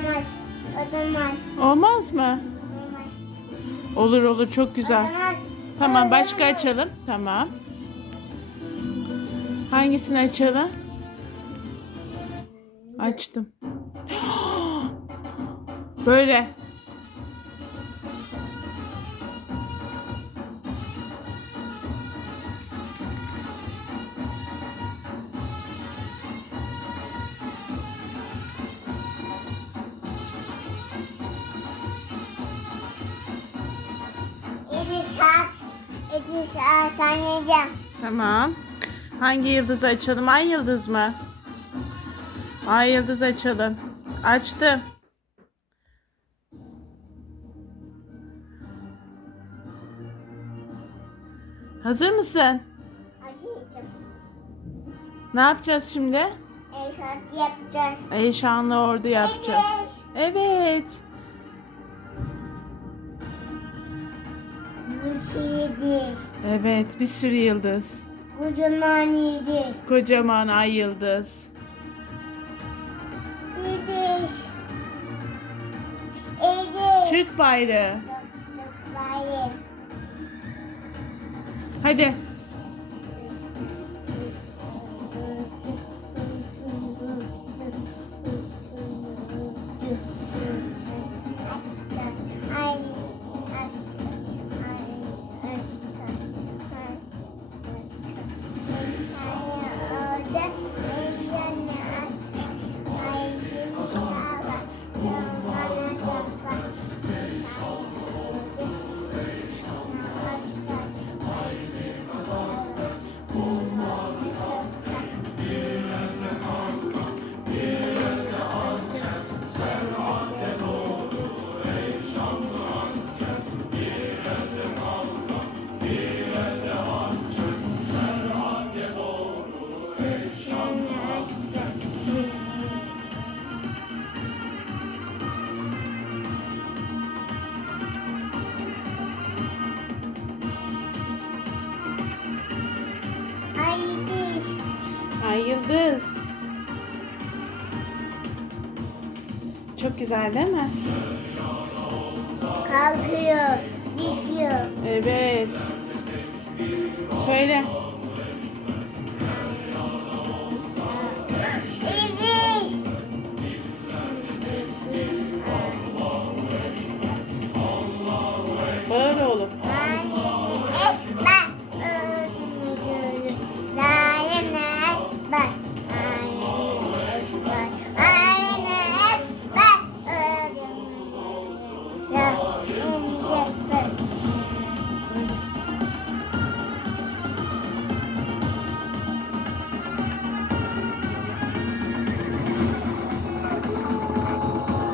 Olmaz. Olmaz. Olmaz mı? Olmaz. Olur olur çok güzel. Olmaz. Tamam başka açalım. Tamam. Hangisini açalım? Açtım. Böyle. Saat sanacağım. Tamam. Hangi yıldızı açalım? Ay yıldız mı? Ay yıldız açalım. Açtım. Hazır mısın? Ne yapacağız şimdi? Esat yapacağız. Eyşanlı ordu yapacağız. Evet. Bu şeydir. Evet, bir sürü yıldız. Kocaman iyidir. Kocaman ay yıldız. İyidir. İyidir. Türk bayrağı. Bayım. Hadi. Yıldız. Çok güzel değil mi? Kalkıyor, düşüyor. Evet. Söyle.